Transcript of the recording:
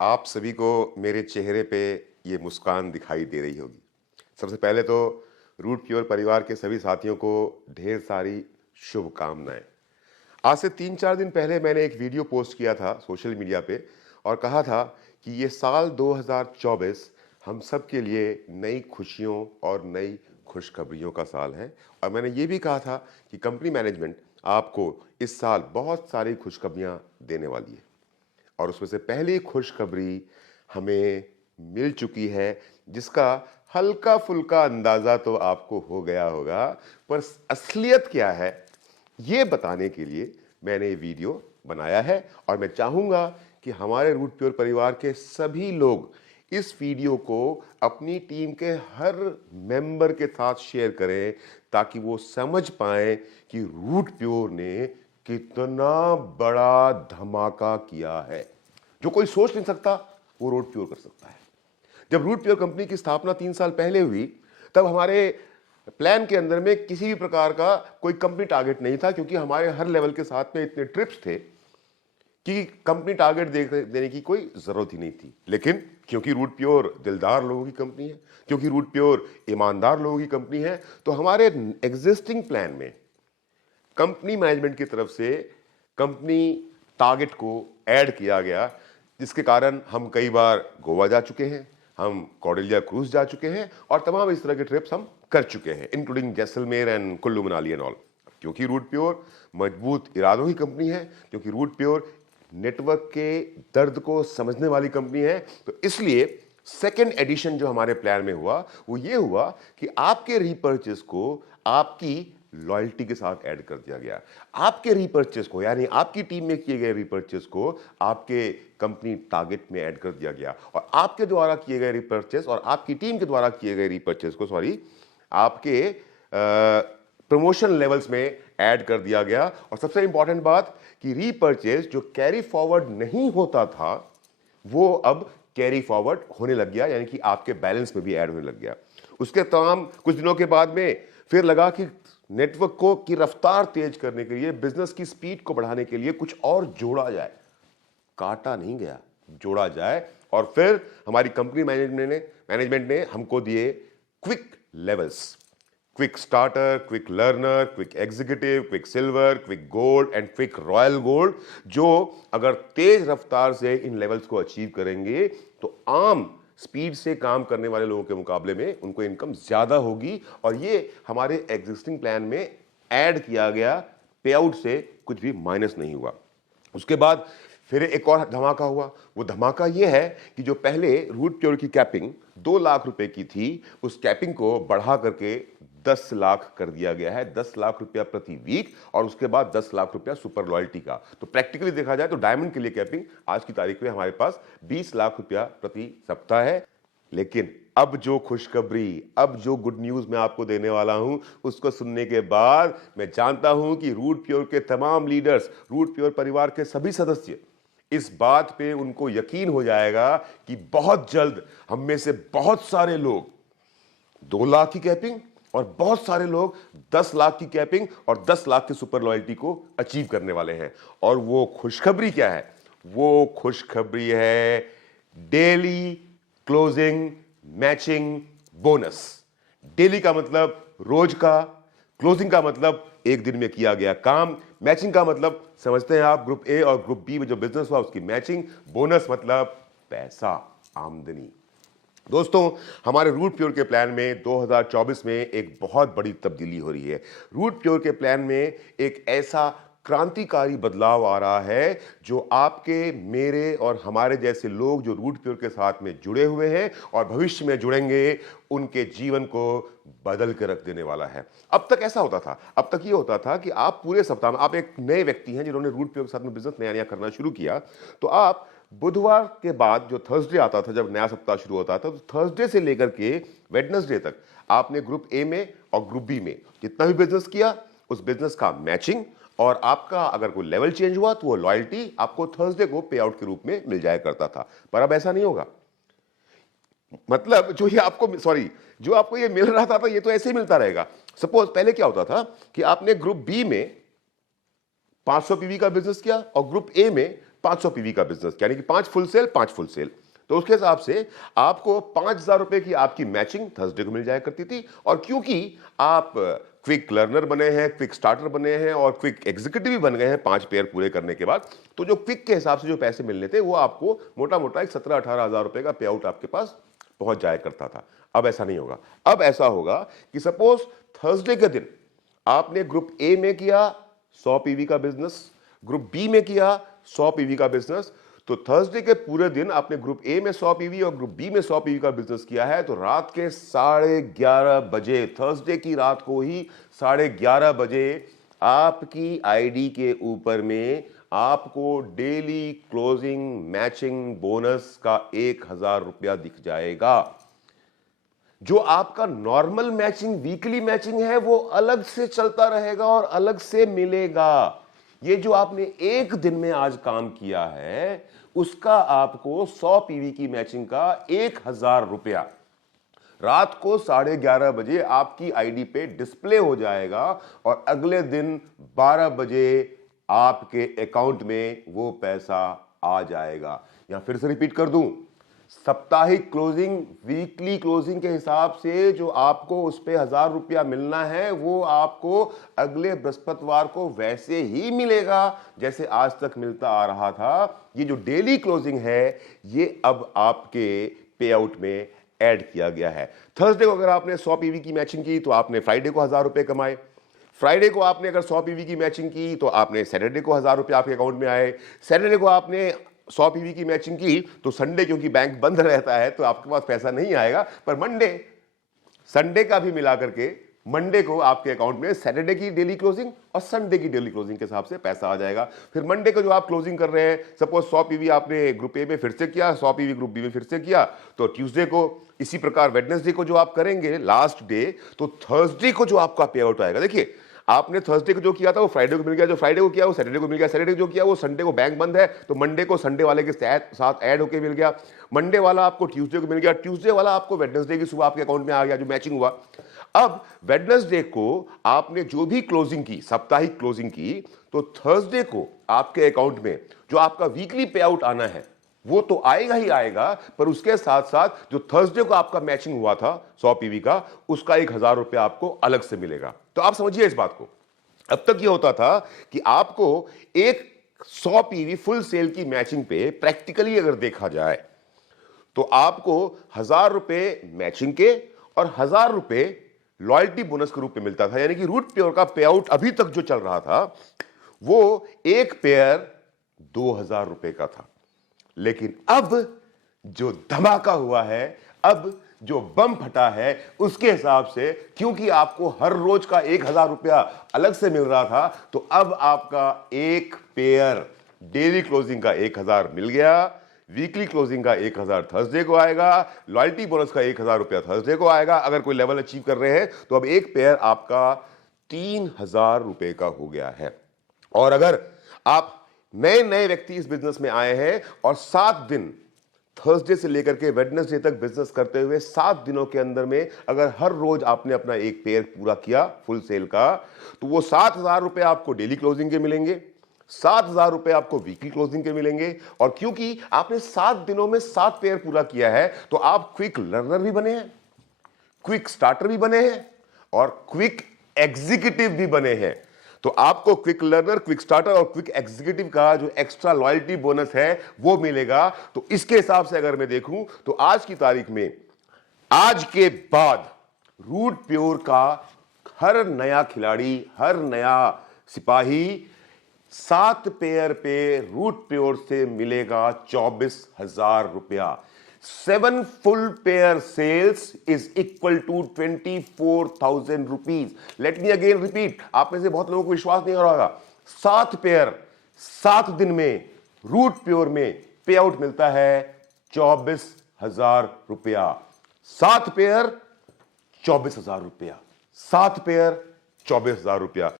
आप सभी को मेरे चेहरे पे ये मुस्कान दिखाई दे रही होगी। सबसे पहले तो रूट प्योर परिवार के सभी साथियों को ढेर सारी शुभकामनाएं। आज से 3-4 दिन पहले मैंने एक वीडियो पोस्ट किया था सोशल मीडिया पे और कहा था कि ये साल 2024 हम सब के लिए नई खुशियों और नई खुशखबरियों का साल है। और मैंने ये भी कहा था कि कंपनी मैनेजमेंट आपको इस साल बहुत सारी खुशखबरियां देने वाली है। और उसमें से पहली खुशखबरी हमें मिल चुकी है, जिसका हल्का फुल्का अंदाजा तो आपको हो गया होगा, पर असलियत क्या है ये बताने के लिए मैंने ये वीडियो बनाया है। और मैं चाहूंगा कि हमारे रूट प्योर परिवार के सभी लोग इस वीडियो को अपनी टीम के हर मेंबर के साथ शेयर करें, ताकि वो समझ पाए कि रूट प्योर ने कितना बड़ा धमाका किया है। जो कोई सोच नहीं सकता वो रूट प्योर कर सकता है। जब रूट प्योर कंपनी की स्थापना 3 साल पहले हुई, तब हमारे प्लान के अंदर में किसी भी प्रकार का कोई कंपनी टारगेट नहीं था, क्योंकि हमारे हर लेवल के साथ में इतने ट्रिप्स थे कि कंपनी टारगेट देने की कोई जरूरत ही नहीं थी। लेकिन क्योंकि रूट प्योर दिलदार लोगों की कंपनी है, क्योंकि रूट प्योर ईमानदार लोगों की कंपनी है, तो हमारे एग्जिस्टिंग प्लान में कंपनी मैनेजमेंट की तरफ से कंपनी टारगेट को ऐड किया गया, जिसके कारण हम कई बार गोवा जा चुके हैं, हम कॉर्डेलिया क्रूज जा चुके हैं और तमाम इस तरह के ट्रिप्स हम कर चुके हैं, including Jaisalmer and Kullu Manali and all. क्योंकि रूट प्योर मजबूत इरादों की कंपनी है, क्योंकि रूट प्योर नेटवर्क के दर्द को समझने वाली कंपनी है, तो इसलिए सेकेंड एडिशन जो हमारे प्लान में हुआ वो ये हुआ कि आपके रीपर्चेस को आपकी लॉयल्टी के साथ ऐड कर दिया गया। आपके रीपर्चेस को, यानी आपकी टीम में किए गए रीपर्चेस को आपके कंपनी टारगेट में ऐड कर दिया गया। और आपके द्वारा किए गए रीपर्चेस और आपकी टीम के द्वारा किए गए रीपर्चेस को आपके प्रमोशन लेवल्स में ऐड कर दिया गया। और सबसे इंपॉर्टेंट बात कि रीपर्चेस जो कैरी फॉरवर्ड नहीं होता था वो अब कैरी फॉरवर्ड होने लग गया, यानी कि आपके बैलेंस में भी ऐड होने लग गया। उसके तमाम कुछ दिनों के बाद में फिर लगा कि नेटवर्क को की रफ्तार तेज करने के लिए, बिजनेस की स्पीड को बढ़ाने के लिए कुछ और जोड़ा जाए। काटा नहीं गया, जोड़ा जाए। और फिर हमारी कंपनी मैनेजमेंट ने हमको दिए quick levels, quick starter, quick learner, quick executive, quick silver, quick gold and quick royal gold, जो अगर तेज रफ्तार से इन लेवल्स को अचीव करेंगे तो आम स्पीड से काम करने वाले लोगों के मुकाबले में उनको इनकम ज्यादा होगी। और ये हमारे एग्जिस्टिंग प्लान में ऐड किया गया, पे आउट से कुछ भी माइनस नहीं हुआ। उसके बाद फिर एक और धमाका हुआ। वो धमाका ये है कि जो पहले रूट प्योर की कैपिंग 2 लाख रुपए की थी, उस कैपिंग को बढ़ा करके 10 लाख कर दिया गया है, 10 लाख रुपया प्रति वीक, और उसके बाद 10 लाख रुपया सुपर लॉयल्टी का। तो प्रैक्टिकली देखा जाए तो डायमंड के लिए कैपिंग आज की तारीख में हमारे पास 20 लाख रुपया प्रति सप्ताह है। लेकिन अब जो खुशखबरी, अब जो गुड न्यूज मैं आपको देने वाला हूं, उसको सुनने के बाद मैं जानता हूं कि रूट प्योर के तमाम लीडर्स, रूट प्योर परिवार के सभी सदस्य, इस बात पे उनको यकीन हो जाएगा कि बहुत जल्द हम में से बहुत सारे लोग 2 लाख की कैपिंग और बहुत सारे लोग 10 लाख की कैपिंग और 10 लाख की सुपर लॉयल्टी को अचीव करने वाले हैं। और वो खुशखबरी क्या है? वो खुशखबरी है daily closing matching bonus. Daily का मतलब रोज का, क्लोजिंग का मतलब एक दिन में किया गया काम, मैचिंग का मतलब समझते हैं आप ग्रुप ए और ग्रुप बी में जो बिजनेस हुआ उसकी मैचिंग, बोनस मतलब पैसा, आमदनी। दोस्तों, हमारे रूट प्योर के प्लान में 2024 में एक बहुत बड़ी तब्दीली हो रही है। रूट प्योर के प्लान में एक ऐसा क्रांतिकारी बदलाव आ रहा है जो आपके, मेरे और हमारे जैसे लोग जो रूट प्योर के साथ में जुड़े हुए हैं और भविष्य में जुड़ेंगे, उनके जीवन को बदल के रख देने वाला है। अब तक ऐसा होता था, अब तक ये होता था कि आप पूरे सप्ताह में, आप एक नए व्यक्ति हैं जिन्होंने रूट प्योर के साथ में बिजनेस नया नया करना शुरू किया, तो आप बुधवार के बाद जो थर्सडे आता था, जब नया सप्ताह शुरू होता था, तो थर्सडे से लेकर के वेडनेसडे तक आपने ग्रुप ए में और ग्रुप बी में जितना भी बिजनेस किया, उस बिजनेस का मैचिंग, और आपका अगर कोई लेवल चेंज हुआ तो वो लॉयल्टी आपको थर्सडे को पे आउट के रूप में मिल जाया करता था। पर अब ऐसा नहीं होगा। मतलब जो आपको ये मिल रहा था ये तो ऐसे ही मिलता रहेगा। सपोज पहले क्या होता था कि आपने ग्रुप बी में 500 पीवी का बिजनेस किया और ग्रुप ए में 500 पीवी का बिजनेस, यानी कि 5 फुल सेल 5 फुल सेल, तो उसके हिसाब से आपको 5,000 रुपए की आपकी मैचिंग थर्सडे को मिल जाया करती थी। और क्योंकि आप क्विक लर्नर बने हैं, क्विक स्टार्टर बने हैं और क्विक एग्जीक्यूटिव भी बन गए हैं 5 पेयर पूरे करने के बाद, तो जो क्विक के हिसाब से जो पैसे मिलने थे वो आपको मोटा मोटा एक 17-18 हजार रुपए का पे आउट आपके पास पहुंच जाया करता था। अब ऐसा नहीं होगा। अब ऐसा होगा कि सपोज थर्सडे के दिन आपने ग्रुप ए में किया 100 पीवी का बिजनेस, ग्रुप बी में किया 100 पीवी का बिजनेस, तो थर्सडे के पूरे दिन आपने ग्रुप ए में 100 पीवी और ग्रुप बी में 100 पीवी का बिजनेस किया है, तो रात के 11:30 बजे, थर्सडे की रात को ही 11:30 बजे आपकी आईडी के ऊपर में आपको डेली क्लोजिंग मैचिंग बोनस का 1,000 रुपया दिख जाएगा। जो आपका नॉर्मल मैचिंग वीकली मैचिंग है वो अलग से चलता रहेगा और अलग से मिलेगा। ये जो आपने एक दिन में आज काम किया है उसका आपको 100 पीवी की मैचिंग का 1,000 रुपया रात को 11:30 बजे आपकी आईडी पे डिस्प्ले हो जाएगा और अगले दिन 12 बजे आपके अकाउंट में वो पैसा आ जाएगा। यहां फिर से रिपीट कर दूं, साप्ताहिक क्लोजिंग वीकली क्लोजिंग के हिसाब से जो आपको उस पे 1,000 रुपया मिलना है वो आपको अगले बृहस्पतिवार को वैसे ही मिलेगा जैसे आज तक मिलता आ रहा था। ये जो डेली क्लोजिंग है ये अब आपके पे आउट में ऐड किया गया है। थर्सडे को अगर आपने 100 पीवी की मैचिंग की तो आपने फ्राइडे को 1,000 रुपए कमाए, फ्राइडे को आपने अगर 100 पीवी की मैचिंग की तो आपने सैटरडे को 1,000 रुपए आपके अकाउंट में आए, सैटरडे को आपने 100 पीवी की मैचिंग की तो संडे क्योंकि बैंक बंद रहता है तो आपके पास पैसा नहीं आएगा, पर मंडे संडे का भी मिलाकर के मंडे को आपके अकाउंट में सैटरडे की डेली क्लोजिंग और संडे की डेली क्लोजिंग के हिसाब से पैसा आ जाएगा। फिर मंडे को जो आप क्लोजिंग कर रहे हैं, सपोज 100 पीवी आपने ग्रुप ए में फिर से किया, 100 पीवी ग्रुप बी में फिर से किया, तो ट्यूसडे को इसी प्रकार वेडनेसडे को जो आप करेंगे लास्ट डे, तो थर्सडे को जो आपका पे आउट आएगा, देखिए आपने थर्सडे को जो किया था वो फ्राइडे को मिल गया, जो फ्राइडे को किया वो सैटरडे को मिल गया, सैटरडे जो किया वो संडे को बैंक बंद है तो मंडे को संडे वाले के साथ ऐड होके मिल गया, मंडे वाला आपको ट्यूसडे को मिल गया, ट्यूसडे वाला आपको वेडनेसडे की सुबह आपके अकाउंट में आ गया जो मैचिंग हुआ। अब वेडनेसडे को आपने जो भी क्लोजिंग की, साप्ताहिक क्लोजिंग की, तो थर्सडे को आपके अकाउंट में जो आपका वीकली पे आउट आना है वो तो आएगा ही आएगा, पर उसके साथ साथ जो थर्सडे को आपका मैचिंग हुआ था 100 पीवी का, उसका 1,000 रुपया आपको अलग से मिलेगा। तो आप समझिए इस बात को। अब तक ये होता था कि आपको एक 100 पीवी फुल सेल की मैचिंग पे प्रैक्टिकली अगर देखा जाए तो आपको 1,000 रुपए मैचिंग के और 1,000 रुपए लॉयल्टी बोनस के रूप में मिलता था, यानी कि रूट पेयर का पे आउट अभी तक जो चल रहा था वो एक पेयर 2,000 रुपए का था। लेकिन अब जो धमाका हुआ है, अब जो बम फटा है, उसके हिसाब से क्योंकि आपको हर रोज का 1,000 रुपया अलग से मिल रहा था, तो अब आपका एक पेयर डेली क्लोजिंग का 1,000 मिल गया, वीकली क्लोजिंग का 1,000 थर्सडे को आएगा, लॉयल्टी बोनस का 1,000 रुपया थर्सडे को आएगा। अगर कोई लेवल अचीव कर रहे हैं तो अब एक पेयर आपका 3,000 रुपए का हो गया है। और अगर आप नए नए व्यक्ति इस बिजनेस में आए हैं और 7 दिन थर्सडे से लेकर के वेडनेसडे तक बिजनेस करते हुए 7 दिनों के अंदर में अगर हर रोज आपने अपना एक पेयर पूरा किया फुल सेल का, तो वो 7,000 रुपए आपको डेली क्लोजिंग के मिलेंगे, 7,000 रुपए आपको वीकली क्लोजिंग के मिलेंगे। और क्योंकि आपने 7 दिनों में 7 पेयर पूरा किया है तो आप क्विक लर्नर भी बने हैं, क्विक स्टार्टर भी बने हैं और क्विक एग्जीक्यूटिव भी बने हैं। तो आपको क्विक लर्नर, क्विक स्टार्टर और क्विक एग्जीक्यूटिव का जो एक्स्ट्रा लॉयल्टी बोनस है वो मिलेगा। तो इसके हिसाब से अगर मैं देखूं तो आज की तारीख में, आज के बाद रूट प्योर का हर नया खिलाड़ी, हर नया सिपाही 7 पेयर पे रूट प्योर से मिलेगा 24,000 रुपया। 7 full pair sales is equal to 24,000 rupees. Let me again repeat. आप में से बहुत लोगों को विश्वास नहीं हो रहा होगा। 7 पेयर 7 दिन में रूट प्योर में पे आउट मिलता है 24,000 रुपया। 7 पेयर 24,000 रुपया, 7 पेयर 24,000 रुपया।